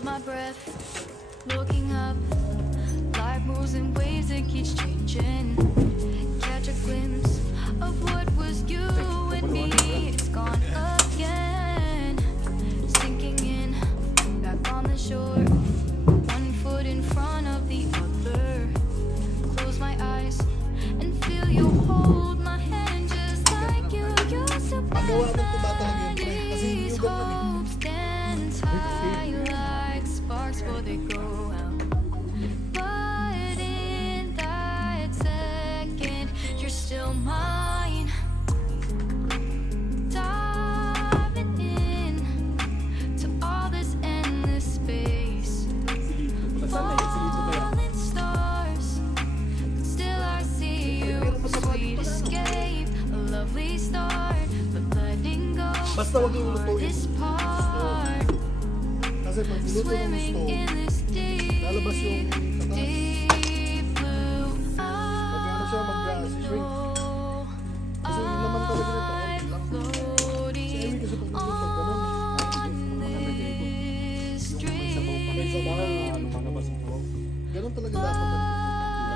hold my breath, looking up. Life moves in waves that keeps changing. Catch a glimpse of what was you and me. It's gone again, sinking in, back on the shore. One foot in front of the other. Close my eyes and feel you hold my hand just like you used to. These hopes dance high like sparks before they go out. But in that second, you're still mine. Diving in to all this endless space. Falling stars, but still I see you. Sweet escape, a lovely start, but letting go Basta wag yung lutuin. this part. Kasi pag niluto ng Swimming gusto, in this deep, lalabas yung tatas. deep blue. Pag ano siya mag-shrink. Kasi yung naman talaga nito, konti lang. Si Amy kasi pag nagluto, ganun. Ganun talaga dapat.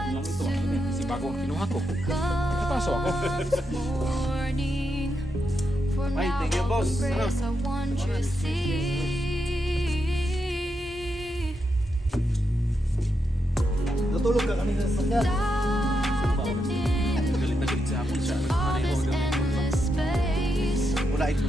Lang ito, si bago ang kinuha ko. Nakapasok ako. Ay, thank you, boss. Natulog ka kanina sa sakyan. Galit na galit sa hapon siya. Wala ito.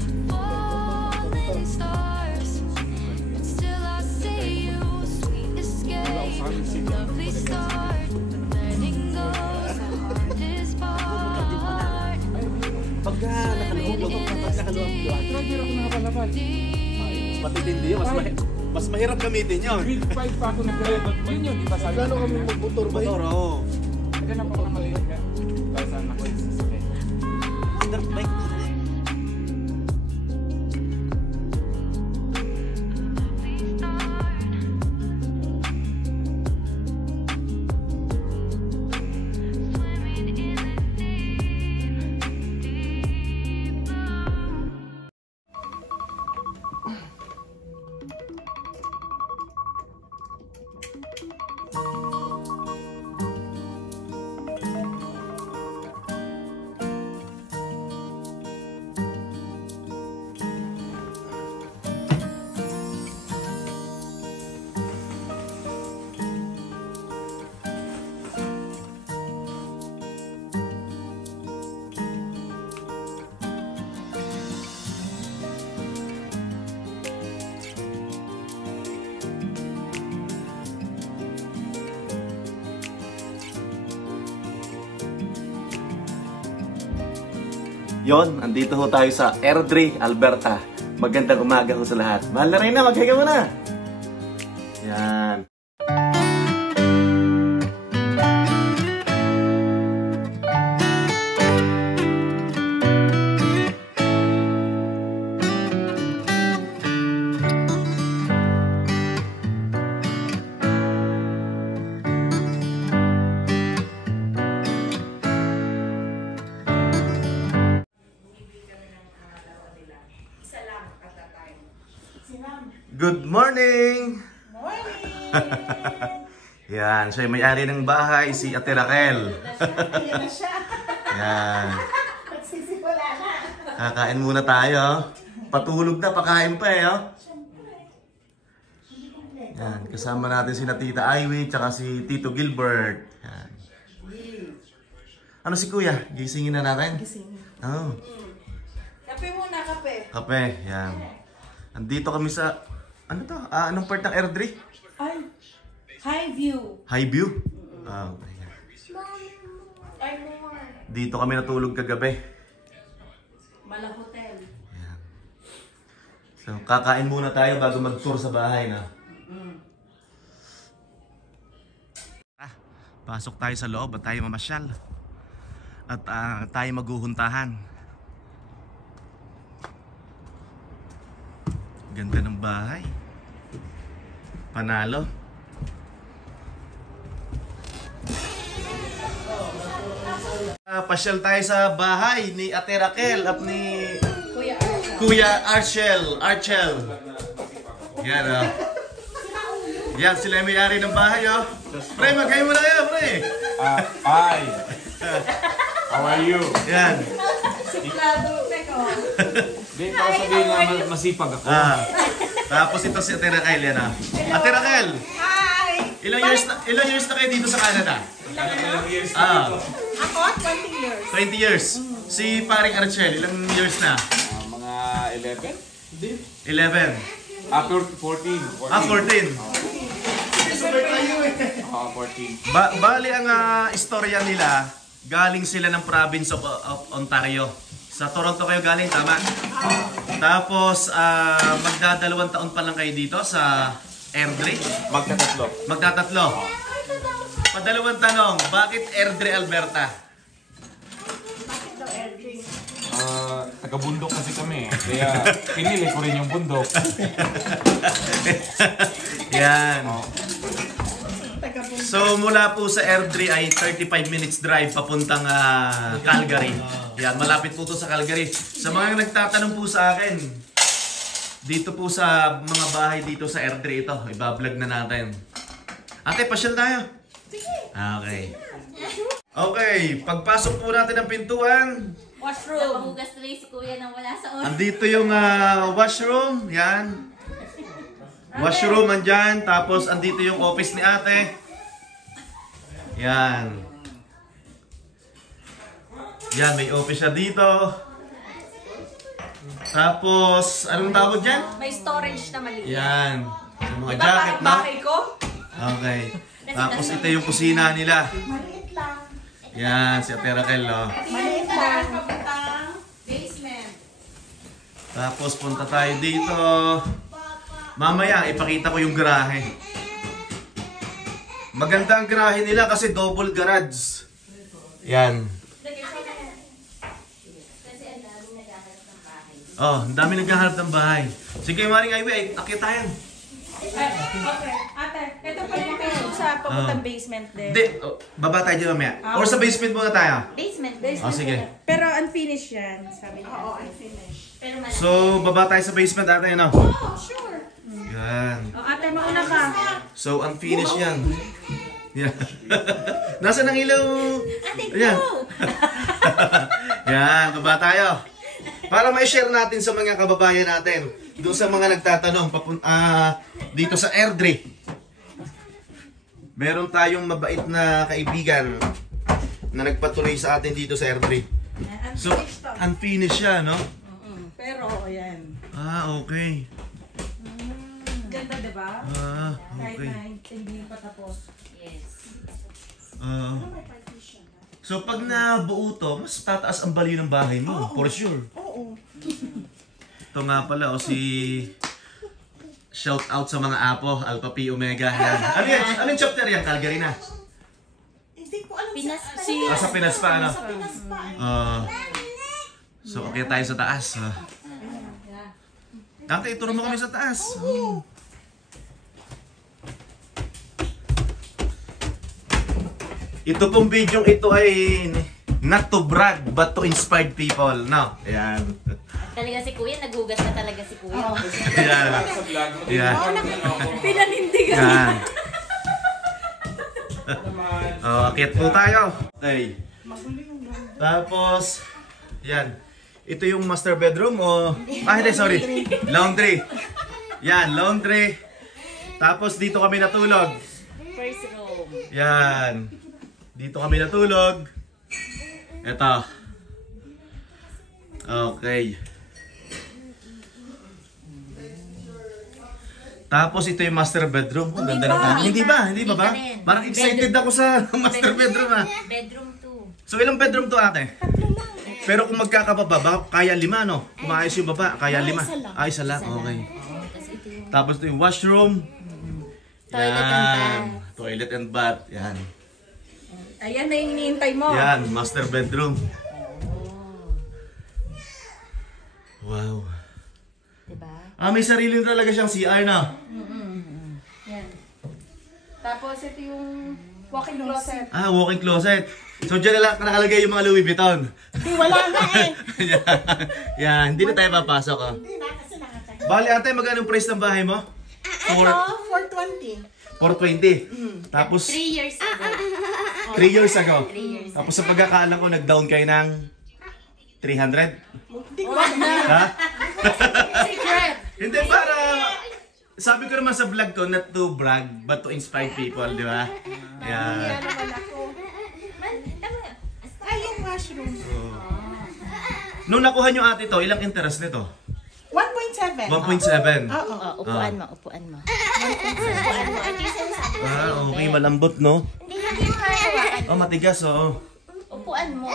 Pagka nakaluhog ako, pagka nakaluhog ako. Hindi ako nakapalabas. Matitindi yun, mas mahirap gamitin yun. Grade 5 pa ako nag-grade. Yun yun, di ba sabi? Gano'n kami mag-motor ba yun? Motor, oo. Naghanap ako ng maliit ka. Dahil saan ako yung sasakay. Dirt bike. Yon, andito ho tayo sa Airdrie, Alberta. Magandang umaga ho sa lahat. Mahal na Reyna, maghiga mo na. Yan. Good morning! Morning! Yan, siya yung may-ari ng bahay, si Ate Raquel. Ayan na siya. Yan. Magsisimula na. Kakain muna tayo. Patulog na, pakain pa eh. Oh. Yan, kasama natin si Tita Ivy, tsaka si Tito Gilbert. Yan. Ano si Kuya? Gisingin na natin? Gisingin. Oh. Kape muna, kape. Kape, yan. Andito kami sa, ano to? Anong part ng Airdrie? Ay, high view. High View? Oh, ayan. Ay, more. Dito kami natulog kagabi. Mala Hotel. Ayan. So, kakain muna tayo bago mag-tour sa bahay na. Pasok tayo sa loob at tayo mamasyal. At tayo maghuhuntahan. Ganda ng bahay. Panalo. Pasyal tayo sa bahay ni Ate Raquel at ni Kuya Archel. Yan Yan, sila yung may-ari ng bahay, oh. Pre, mag-hi mo na kayo, pre. Hi. How are you? Yan. Siklado, teko. Hindi ko sabihin na masipag ako. Tapos ito si Ate Raquel, yan ah. Ate Raquel, Hi! ilang years na kayo dito sa Canada? Ilang years Ah, Ako, 20 years. 20 years. Si paring Archel, ilang years na? Mga 11? Hindi. 11. 14. 14. 14. Bali ang istorya nila, galing sila ng province of Ontario. Sa Toronto kayo galing, tama? Tapos, magdadalawang taon pa lang kayo dito sa Airdrie. Magkatatlo. Magtatatlo. Padalawang tanong, bakit Airdrie, Alberta? Taga-bundok kasi kami. Kaya pinili ko rin yung bundok. Yan. So mula po sa Airdrie ay 35 minutes drive papuntang Calgary. Yan, malapit po to sa Calgary. Sa mga nagtatanong po sa akin, dito po sa mga bahay dito sa Airdrie ito, ibablog na natin. Ate, pasyal tayo. Okay. Okay, pagpasok po natin ng pintuan, Washroom. Napahugas tuloy si Kuya nang wala sa oras. andito yung washroom. Yan. Washroom andyan. Tapos andito yung office ni ate. Yan. Yan, may office siya dito. Tapos, anong tawag dyan? May storage na maliit. Yan. Yung mga Diba jacket, parang no? bahay ko? Okay. Tapos ito yung kusina nila. Maliit lang. Yan, si Ate Raquel, oh. Maliit lang. Basement. Tapos punta tayo dito. Mamaya, ipakita ko yung garahe. Maganda ang garahe nila kasi double garage. Yan. Oh, ang dami naghahanap ng bahay. Sige, Maring Ivy, akit tayo. Okay. Ate, ito pa yung pinag sa papuntang basement din. Hindi, baba tayo dyan mamaya. Or sa basement muna tayo. Basement. Oh, sige. Pero unfinished yan, sabi niya. Oo, unfinished. Pero malaki. So, baba tayo sa basement ate, ano? Oh, sure. Yan. Ate, mauna ka. So, unfinished yan. Yan. Nasaan ang ilaw? Yan. Yan, baba tayo. Para ma-share natin sa mga kababayan natin, doon sa mga nagtatanong dito sa Airdrie. Meron tayong mabait na kaibigan na nagpatuloy sa atin dito sa Airdrie. So, unfinished siya, no? Pero, ayan. Okay. Ganda, diba? Kahit Okay. na hindi pa tapos. Yes. So, pag nabuo to, mas tataas ang value ng bahay mo, for sure. Oo. Ito nga pala, si... Shout out sa mga apo, Alpha Pi Omega. Yan. Ano yan? Anong chapter yan? Calgary na? Hindi ko alam Pinas pa si... Sa Pinas pa, ano? Pinas pa. So, okay tayo sa taas. Dante, ituro mo kami sa taas. Ito pong video ito ay not to brag but to inspire people. No? Ayan. Talaga si Kuya, naghugas na talaga si Kuya. Ayan. Sa vlog mo. Ayan. Pinanindigan. Ayan. Akit po tayo. Okay. Tapos, yan. Ito yung master bedroom o... hindi, sorry. Laundry. Yan, laundry. Tapos dito kami natulog. First room. Yan. Dito kami natulog. Ito. Okay. Tapos ito yung master bedroom. Oh, ganda ng Hindi ba? Hindi ba ba? Parang excited ako sa master bedroom ah. Bedroom 2. So ilang bedroom to ate? Pero kung magkakababa, baka kaya 5 no? Kung maayos yung baba, kaya 5. Isa lang, okay. Tapos ito yung Tapos ito yung washroom. toilet and bath. Toilet and bath. Yan. Ayan na yung iniintay mo. Yan, master bedroom. Wow. Diba? May sarili talaga siyang CR na. Yan. Tapos ito yung walk-in closet. Walk-in closet. So dyan na lang nakalagay yung mga Louis Vuitton. Di, wala na eh. Yan, hindi na tayo papasok. Oh. Hindi na kasi nakakaya. Bali ate, magkano ang price ng bahay mo? Ito, 420. 420. Tapos 3 years ago. 3 years ago. 3 years ago. Tapos sa pagkakaalam ko, nag-down kayo ng 300? Hindi ko alam. Ha? Secret! Hindi, para... Sabi ko naman sa vlog ko, not to brag, but to inspire people, di ba? Kaya Yeah. naman ako. Ay, yung mushroom. Nung nakuha nyo ate to, ilang interest nito? 1.7. 1.7. Oo. Upuan mo, upuan mo. Upuan mo. Ito yung sinasabi ko sa'yo, Okay, Ben. malambot, no? Hindi kaya. Oh, matigas, oo. Upuan mo.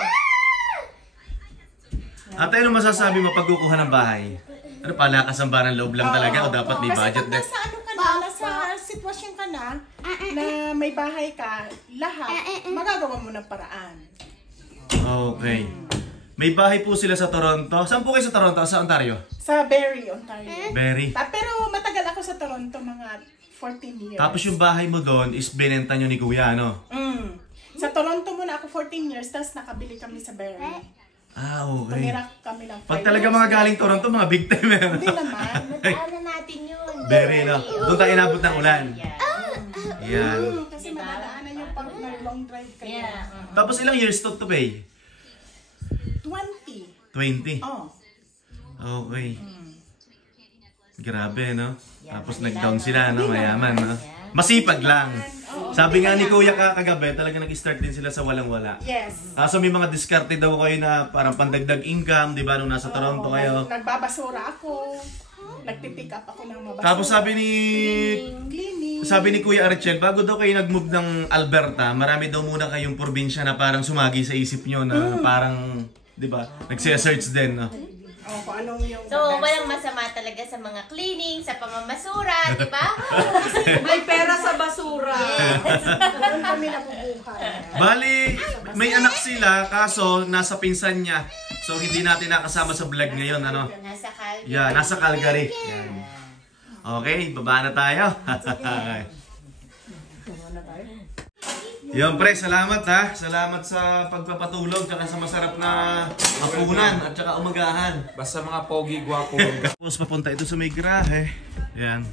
Ate, ano masasabi mo pag kukuha ng bahay? Ano, palakas ang barang loob lang talaga o dapat may budget Kasi din? pag nasa ano ka na, nasa sitwasyon ka na may bahay ka, lahat, magagawa mo ng paraan. Okay. May bahay po sila sa Toronto. Saan po kayo sa Toronto? Sa Ontario? Sa Barrie, Ontario. Berry. Pero matagal ako sa Toronto, mga 14 years. Tapos yung bahay mo doon is binenta nyo ni Kuya, ano? Sa Toronto muna ako 14 years, tapos nakabili kami sa Barrie. Ah, okay. Tumira kami ng 5 Pag talaga mga galing Toronto, mga big time eh. Hindi naman. Nadaanan natin yun. Berry, no? Doon tayo inabot ng ulan. Yan. Kasi madadaanan yung pag long drive kayo. Yeah. Tapos ilang years to pay? 20. 20. Oh. Okay. Grabe, no? Tapos nag-down sila, no? Mayaman, no? Masipag lang. Sabi nga ni Kuya kagabi, talaga nag-start din sila sa walang-wala. Yes. So may mga diskarte daw kayo na parang pandagdag income, di ba, nung nasa Toronto kayo. Nagbabasura ako. Nagpipick up ako ng mabasura. Tapos sabi ni Cleaning. Kuya Archel, bago daw kayo nag-move ng Alberta, marami daw muna kayong probinsya na parang sumagi sa isip nyo na parang, di ba, nagse-search din, no? Oh, kung anong yung... So, walang masama talaga sa mga cleaning, sa pamamasura, di ba? May pera sa basura. Doon kami nabubuhay. Bali, may anak sila, kaso nasa pinsan niya. So hindi natin nakasama sa vlog ngayon, ano? Nasa Calgary. Yeah, nasa Calgary. Yan. Okay, baba na tayo. Yan pre, salamat ha. Salamat sa pagpapatulog tsaka sa masarap na hapunan at tsaka umagahan. Basta mga pogi, gwapo. Tapos papunta ito sa may garahe. Yan.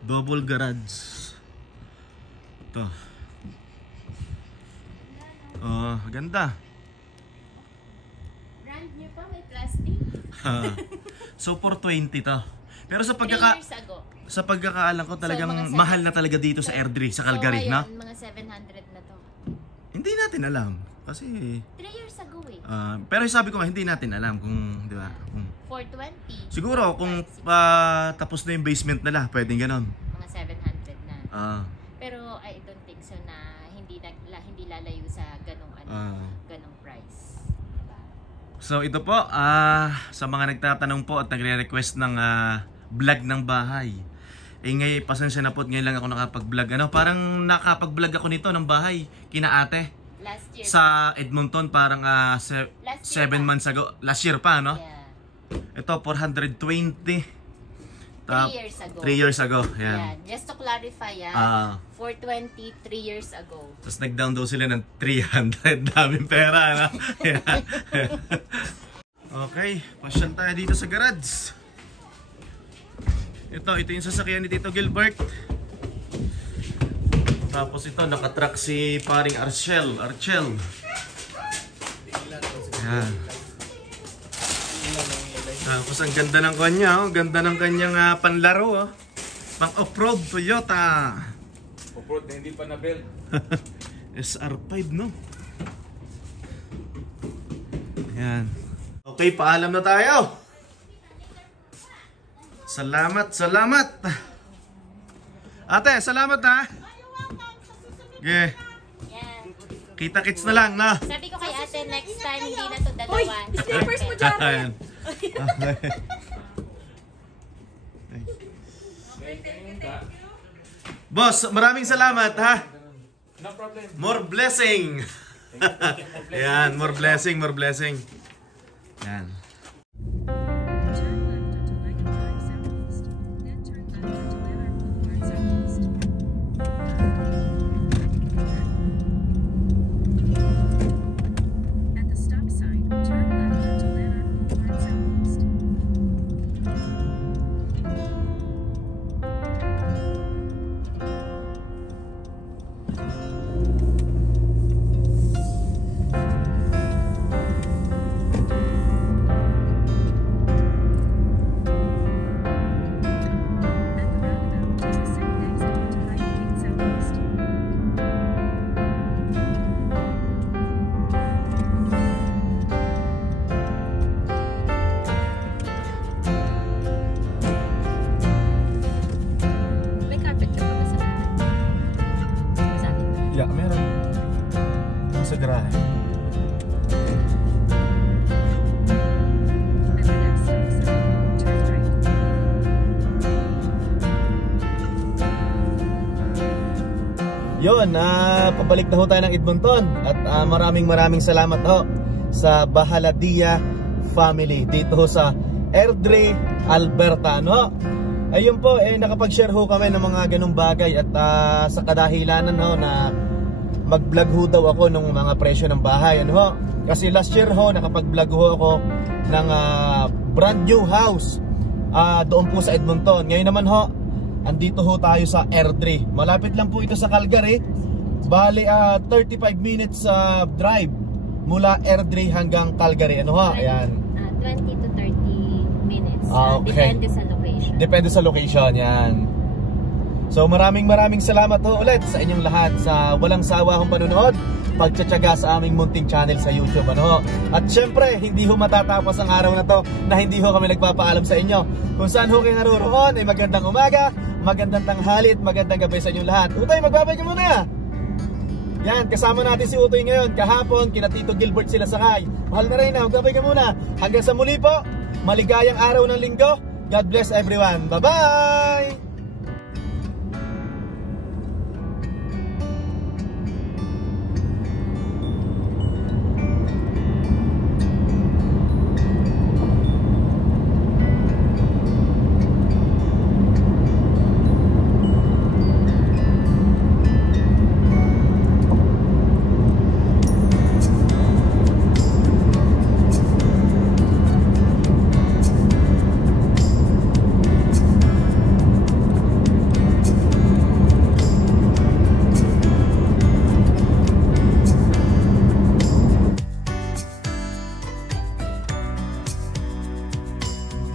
Double garage. Ito. Oh, ganda. Brand new pa, may plastic. So 420 to. Pero 3 years ago. sa pagkakaalam ko talagang mga mahal na talaga dito sa Airdrie, sa Calgary, so, no? ngayon, mga 700 na to. Hindi natin alam kasi 3 years ago eh. pero sabi ko nga hindi natin alam kung, di ba? Kung, 420. siguro kung tapos na yung basement nila, pwedeng ganon. Mga 700 na. Ah, Pero I don't think so na hindi lalayo sa ganong ganong price. Diba? so ito po, sa mga nagtatanong po at nagre-request ng vlog ng bahay. Ngayon, pasensya na po, ngayon lang ako nakapag-vlog. Parang nakapag-vlog ako nito ng bahay, kina ate. Last year. Sa Edmonton, parang 7 months ago. Last year pa, no? Yeah. Ito, 420. 3 years ago. 3 years ago, Yeah. yan. Just to clarify, 420, 3 years ago. Tapos nag-down daw sila ng 300. Daming pera, no? Yan. Okay, pasyal tayo dito sa garage. Ito yung sasakyan ni Tito Gilbert. Tapos ito, nakatrack si paring Archel. Yan. Tapos ang ganda ng kanya, oh. Ganda ng kanyang panlaro, oh. Pang off-road Toyota. Off-road na hindi pa na-build. SR5, no? Yan. Okay, paalam na tayo. Salamat. Ate, salamat ha. Okay. Yeah. Kita-kits na lang, na. Sabi ko kay ate, next time hindi na to dalawa. Slippers mo dyan. Ayan. Boss, maraming salamat ha. No problem. More blessing. Yan, more blessing. Yan. Turn left onto Lincoln Drive Southeast. Then turn left onto Leonard Boulevard Southeast. At the stop sign, turn left onto Leonard Boulevard Southeast. sa garahe. At the next stop sign, turn right. Yun, pabalik na ho tayo ng Edmonton. At maraming salamat ho sa Bahaladia family dito ho sa Airdrie, Alberta, no? Ayun po, nakapag-share ho kami ng mga ganung bagay. At sa kadahilanan ho na mag-vlog ho daw ako ng mga presyo ng bahay, ano ho? Kasi last year ho, nakapag-vlog ho ako ng brand new house doon po sa Edmonton. Ngayon naman ho, andito ho tayo sa Airdrie. Malapit lang po ito sa Calgary. Bali 35 minutes drive mula Airdrie hanggang Calgary. Ano ho? Ayan. 20 to 30 minutes. Okay. Depende sa location. Depende sa location, yan. So maraming salamat ho ulit sa inyong lahat sa walang sawa hong panunood, pagtsatsaga sa aming munting channel sa YouTube, ano ho. At syempre, hindi ho matatapos ang araw na to na hindi ho kami nagpapaalam sa inyo. Kung saan ho kayo naroroon, ay magandang umaga, magandang tanghali at magandang gabi sa inyong lahat. Utoy, magbabay ka muna. Yan, kasama natin si Utoy ngayon. Kahapon, kina Tito Gilbert sila sakay. Mahal na rin na, magbabay ka muna. Hanggang sa muli po, maligayang araw ng linggo. God bless everyone. Bye-bye!